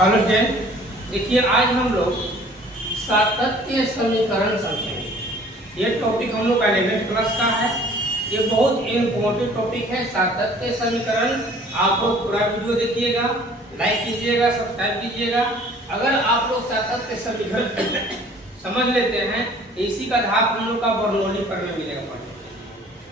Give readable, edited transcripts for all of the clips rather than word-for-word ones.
Hello student, देखिए आज हम लोग सातत्य समीकरण समझेंगे। ये टॉपिक हम लोग का 11th क्लास का है। ये बहुत इम्पोर्टेंट टॉपिक है सातत्य समीकरण। आप लोग पूरा वीडियो देखिएगा, लाइक कीजिएगा, सब्सक्राइब कीजिएगा। अगर आप लोग सातत्य समीकरण समझ लेते हैं, इसी का धाप हम लोग का बर्नौली प्रमेय मिलेगा पढ़ने।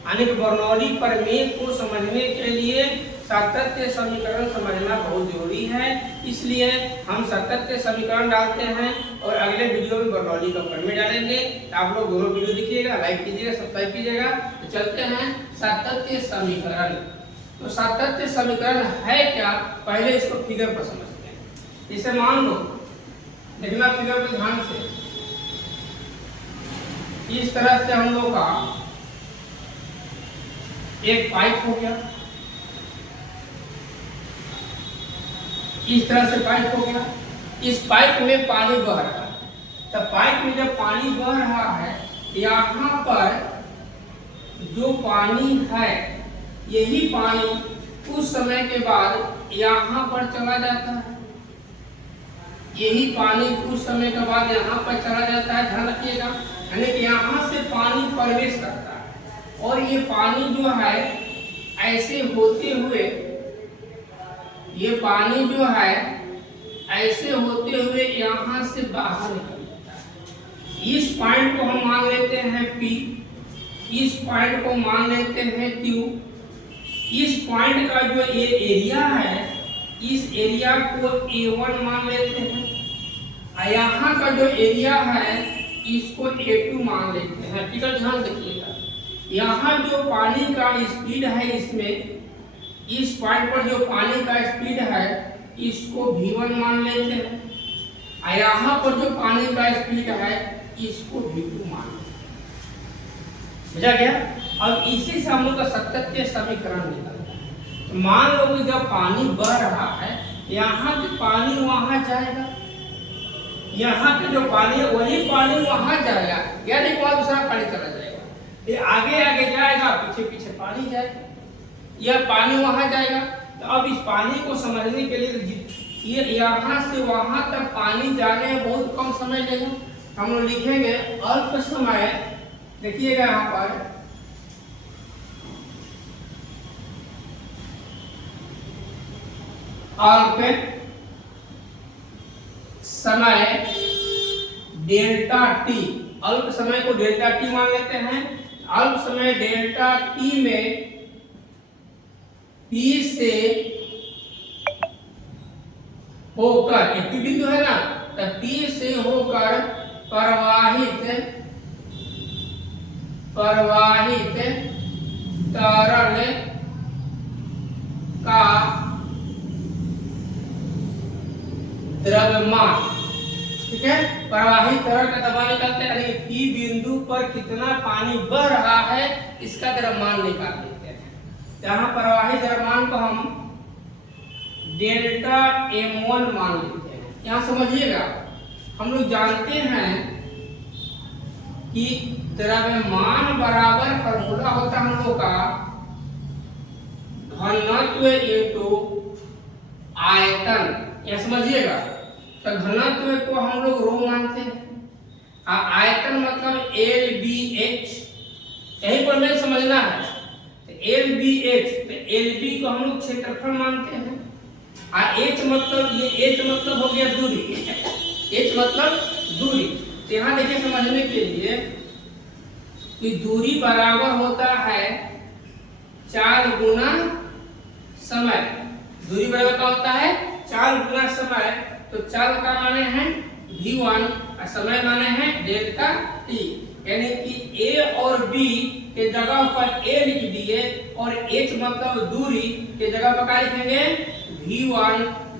यानी कि बर्नौली प्रमेय को समझने के लिए सातत्य समीकरण समझना बहुत जरूरी है। इसलिए हम सातत्य समीकरण डालते हैं और अगले वीडियो में बर्नौली का प्रमेय डालेंगे। तो आप लोग दोनों वीडियो देखिएगा, लाइक कीजिएगा, सब्सक्राइब कीजिएगा। तो चलते हैं सातत्य समीकरण। तो सातत्य समीकरण है क्या, पहले इसको फिगर पर समझते हैं। इसे मान लो, देखना फिगर पर ध्यान से। इस तरह से हम लोग का एक पाइप हो गया, इस तरह से पाइप हो गया। इस पाइप में पानी बह रहा है। तो पाइप में जब पानी बह रहा है, यहाँ पर जो पानी है, यही पानी कुछ समय के बाद यहाँ पर चला जाता है। यही पानी कुछ समय के बाद यहाँ पर चला जाता है, ध्यान रखिएगा। यानी कि यहाँ से पानी प्रवेश करता है और ये पानी जो है ऐसे होते हुए, ये पानी जो है ऐसे होते हुए यहाँ से बाहर निकल जाता है। इस पॉइंट को हम मान लेते हैं P, इस पॉइंट को मान लेते हैं Q। इस पॉइंट का जो ये एरिया है, इस एरिया को A1 मान लेते हैं। यहाँ का जो एरिया है इसको A2 मान लेते हैं। ठीक है, ध्यान रखिएगा। यहाँ जो पानी का स्पीड है, इसमें इस पॉइंट पर जो पानी का स्पीड है इसको V1 मान लेते हैं। यहाँ पर जो पानी का स्पीड है इसको V2 मान लेते हैं। समझा गया? अब इसी से हम लोग का सातत्य समीकरण निकलता है। तो मान लो कि जब पानी बह रहा है, यहाँ के पानी वहां जाएगा, यहाँ के जो पानी है वही पानी वहां जाएगा, यानी वहां दूसरा पानी चला जाएगा। ये आगे आगे जाएगा, पीछे पीछे पानी जाएगा, यह पानी वहां जाएगा। तो अब इस पानी को समझने के लिए ये यहाँ से वहां तक पानी जाने में बहुत कम समय लेगा। हम लोग लिखेंगे अल्प समय। देखिएगा यहाँ पर अल्प समय डेल्टा टी, अल्प समय को डेल्टा टी मान लेते हैं। अल्प समय डेल्टा टी में P से होकर, एक बिंदु है ना, तो P से होकर प्रवाहित तरल का द्रव्यमान, ठीक है, प्रवाहित तरल का द्रव्यमान निकालते हैं। यानी P बिंदु पर कितना पानी बह रहा है इसका द्रव्यमान निकाल लेते हैं। यहाँ प्रवाहित द्रव्यमान को हम डेल्टा M1 मान लेते हैं। यहाँ समझिएगा, हम लोग जानते हैं कि द्रव्यमान बराबर फॉर्मूला होता है हम लोग का घनत्व इंटू आयतन। यह समझिएगा। तो घनत्व को हम लोग रो मानते हैं, आयतन मतलब LBH। यही पर मेरे समझना है। LBH, तो LB को हम लोग क्षेत्रफल मानते हैं। H मतलब, ये H मतलब हो गया दूरी, H मतलब दूरी। तो यहाँ देखिए समझने के लिए कि दूरी बराबर होता है 4 गुना समय। दूरी बराबर क्या होता है? 4 गुना समय। तो 4 का माने है V1 और समय माने है डेल्टा T। यानी कि A और B के जगह पर A लिख दिए और H मतलब दूरी के जगह पर क्या लिखेंगे? V1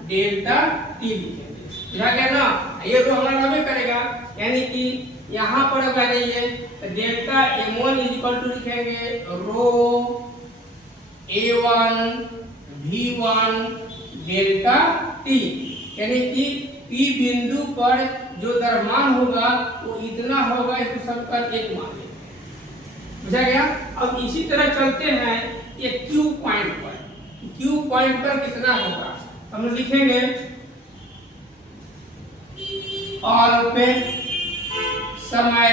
डेल्टा T लिखेंगे। समझा गया ना? ये तो हमारा लंबे करेगा। यानी कि यहाँ पर लगा जाइए तो डेल्टा M1 इक्वल टू लिखेंगे रो A1 V1 डेल्टा T। यानी कि P बिंदु पर जो द्रव्यमान होगा वो इतना होगा, इसको सबका एक मान लेंगे। समझा गया? अब इसी तरह चलते हैं ये Q पॉइंट पर। Q पॉइंट पर कितना होगा हम लिखेंगे अल्प समय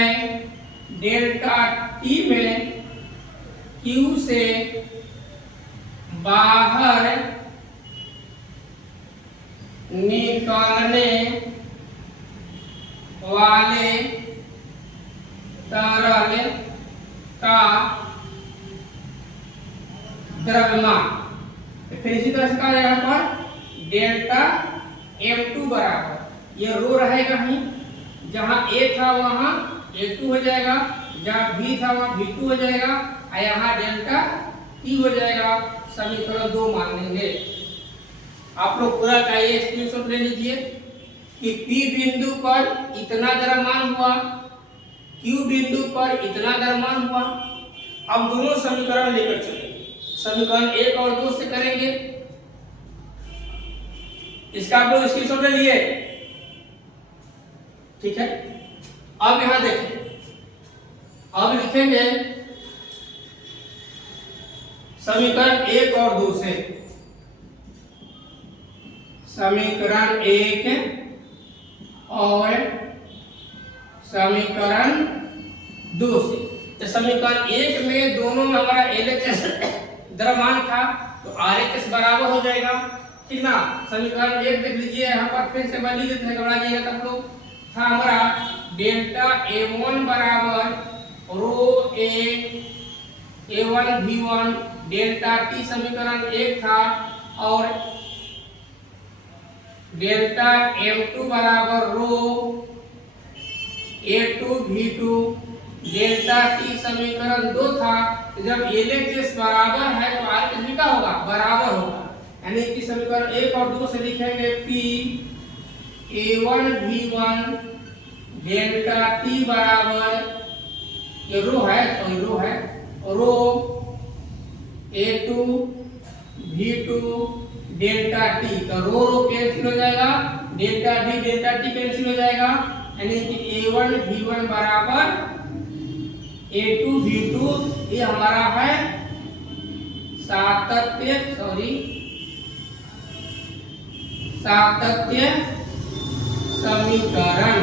डेल्टा टी में Q से बाहर निकलने वाले तरल का द्रव्यमान। फिर इसी तरह से कहा जाएगा यहाँ पर डेल्टा M2 बराबर, ये रो रहेगा ही, जहां A था वहां A2 हो जाएगा, जहां B था वहां B2 हो जाएगा, और यहाँ डेल्टा T हो जाएगा। समीकरण 2 मान लेंगे। आप लोग पूरा का ये स्क्रीनशॉट ले लीजिए कि P बिंदु पर इतना द्रव्यमान हुआ, Q बिंदु पर इतना द्रव्यमान हुआ। अब दोनों समीकरण लेकर चलेंगे। समीकरण 1 और 2 से करेंगे। इसका आप लोग स्क्रीनशॉट ले लिए, ठीक है। अब यहां देखें, अब लिखेंगे समीकरण 1 और 2 से। समीकरण 1 और समीकरण 2 से। तो समीकरण 1 में दोनों में हमारा LHS द्रव्यमान था, तो RHS बराबर हो जाएगा, ठीक ना। समीकरण 1 देख लीजिए, यहाँ पर फिर से बदली देते हैं, घबरा जाइएगा तब लोग। था हमारा डेल्टा A1 बराबर रो A1 V1 डेल्टा T समीकरण 1 था, और डेल्टा M2 बराबर रो A2 V2 डेल्टा T समीकरण 2 था। जब LHS बराबर है तो RHS भी क्या होगा, बराबर होगा। यानी कि समीकरण 1 और 2 से लिखेंगे P A1 V1 delta T बराबर, ये रो है तो रो है, रो A2 V2 डेल्टा T, तो रो रो कैंसिल हो जाएगा, डेल्टा T कैंसिल हो जाएगा। यानी कि A1 V1 बराबर A2 V2, ये हमारा है सातत्य समीकरण।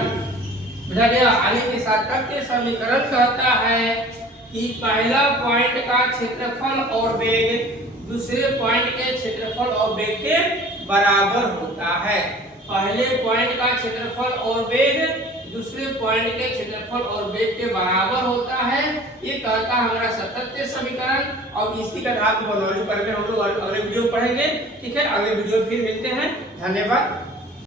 बुझा गया। यानी कि सातत्य समीकरण कहता है कि पहला पॉइंट का क्षेत्रफल और वेग दूसरे पॉइंट के क्षेत्रफल और वेग के बराबर होता है। पहले पॉइंट का क्षेत्रफल और वेग दूसरे पॉइंट के क्षेत्रफल और वेग के बराबर होता है, ये कहता है हमारा सातत्य समीकरण। और इसी का आधार पर हम लोग अगले वीडियो में पढ़ेंगे, ठीक है। अगले वीडियो में फिर मिलते हैं। धन्यवाद।